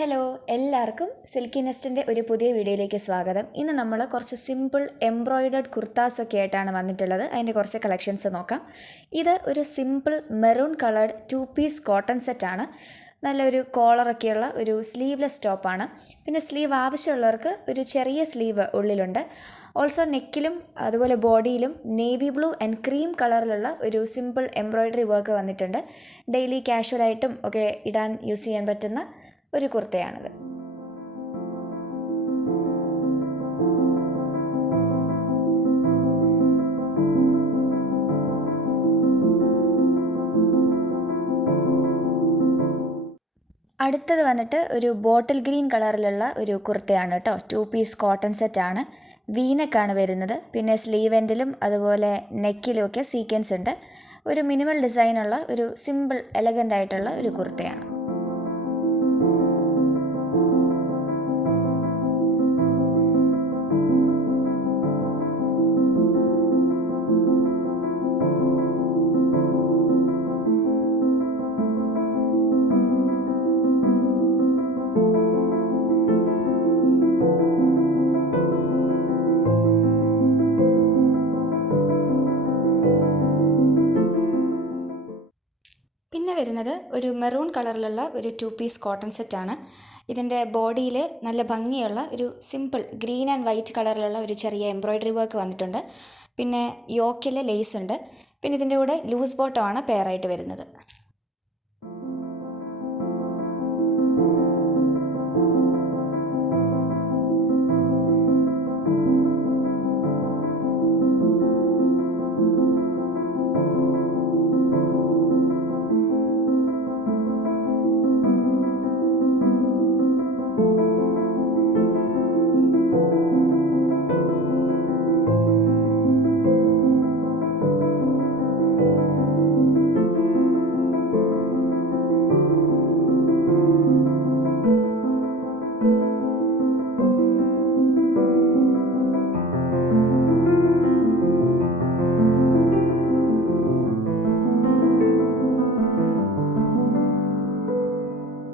Hello, എല്ലാവർക്കും silky നെസ്റ്റിൻ്റെ ഒരു പുതിയ വീഡിയോയിലേക്ക് സ്വാഗതം. ഇന്ന് നമ്മൾ കുറച്ച് സിമ്പിൾ എംബ്രോയിഡേഡ് കുർത്താസൊക്കെ ആയിട്ടാണ് വന്നിട്ടുള്ളത്. അതിൻ്റെ കുറച്ച് കളക്ഷൻസ് നോക്കാം. ഇത് ഒരു simple maroon coloured 2 piece cotton സെറ്റാണ്. നല്ലൊരു കോളറൊക്കെയുള്ള ഒരു സ്ലീവ്ലെസ് ടോപ്പാണ്. പിന്നെ സ്ലീവ് ആവശ്യമുള്ളവർക്ക് ഒരു ചെറിയ സ്ലീവ് ഉള്ളിലുണ്ട്. ഓൾസോ നെക്കിലും അതുപോലെ ബോഡിയിലും നേവി ബ്ലൂ ആൻഡ് ക്രീം കളറിലുള്ള ഒരു സിമ്പിൾ എംബ്രോയിഡറി വർക്ക് വന്നിട്ടുണ്ട്. ഡെയിലി കാഷ്വലായിട്ടും ഒക്കെ ഇടാൻ യൂസ് ചെയ്യാൻ പറ്റുന്ന ഒരു കുർത്തയാണിത്. അടുത്തത് വന്നിട്ട് ഒരു ബോട്ടിൽ ഗ്രീൻ കളറിലുള്ള ഒരു കുർത്തയാണ് കേട്ടോ. 2 പീസ് കോട്ടൺ സെറ്റാണ്. വീനക്കാണ് വരുന്നത്. പിന്നെ സ്ലീവ് എൻഡിലും അതുപോലെ നെക്കിലും ഒക്കെ സീക്വൻസ് ഉണ്ട്. ഒരു മിനിമൽ ഡിസൈനുള്ള ഒരു സിമ്പിൾ എലഗൻ്റ് ആയിട്ടുള്ള ഒരു കുർത്തയാണ്. പിന്നെ വരുന്നത് ഒരു മെറൂൺ കളറിലുള്ള ഒരു 2 പീസ് കോട്ടൺ സെറ്റാണ്. ഇതിൻ്റെ ബോഡിയിൽ നല്ല ഭംഗിയുള്ള ഒരു സിമ്പിൾ ഗ്രീൻ ആൻഡ് വൈറ്റ് കളറിലുള്ള ഒരു ചെറിയ എംബ്രോയിഡറി വർക്ക് വന്നിട്ടുണ്ട്. പിന്നെ യോക്കിൽ ലേസ് ഉണ്ട്. പിന്നെ ഇതിൻ്റെ കൂടെ ലൂസ് ബോട്ടമാണ് പെയറായിട്ട് വരുന്നത്.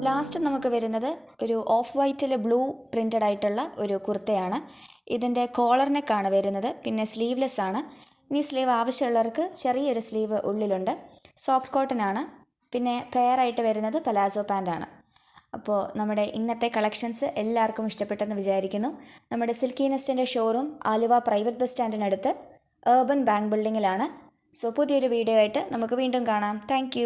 ലാസ്റ്റ് നമുക്ക് വരുന്നത് ഒരു ഓഫ് വൈറ്റിൽ ബ്ലൂ പ്രിൻ്റഡ് ആയിട്ടുള്ള ഒരു കുർത്തയാണ്. ഇതിൻ്റെ കോളർ നെക്കാണ് വരുന്നത്. പിന്നെ സ്ലീവ്ലെസ് ആണ്. ഇനി സ്ലീവ് ആവശ്യമുള്ളവർക്ക് ചെറിയൊരു സ്ലീവ് ഉള്ളിലുണ്ട്. സോഫ്റ്റ് കോട്ടൺ ആണ്. പിന്നെ പെയറായിട്ട് വരുന്നത് പലാസോ പാൻ്റാണ്. അപ്പോൾ നമ്മുടെ ഇന്നത്തെ കളക്ഷൻസ് എല്ലാവർക്കും ഇഷ്ടപ്പെട്ടെന്ന് വിചാരിക്കുന്നു. നമ്മുടെ സിൽക്കി നെസ്റ്റിൻ്റെ ഷോറൂം ആലുവ പ്രൈവറ്റ് ബസ് സ്റ്റാൻഡിനടുത്ത് ഏർബൻ ബാങ്ക് ബിൽഡിങ്ങിലാണ്. സോ പുതിയൊരു വീഡിയോ ആയിട്ട് നമുക്ക് വീണ്ടും കാണാം. താങ്ക്